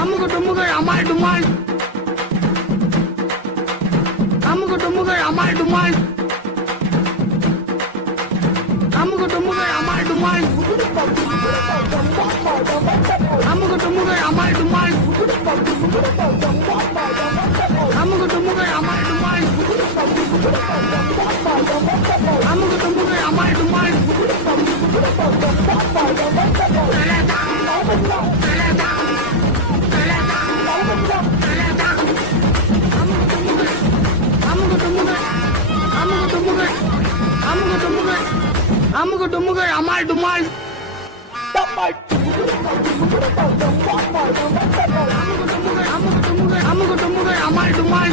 அமுகு டுமுகள் அமால் டுமால் அமுகு டுமுகள் அமால் டுமால் அமுகு டுமுகள் அமால் டுமால் அமுகு டுமுகள் அமால் டுமால் அமுகு டுமுகள் அமால் டுமால் அமுகு டுமுகள் அமால் டுமால் அமுகு டுமுகள் அமால் டுமால் அமுகு டுமுகள் அமால் டுமால்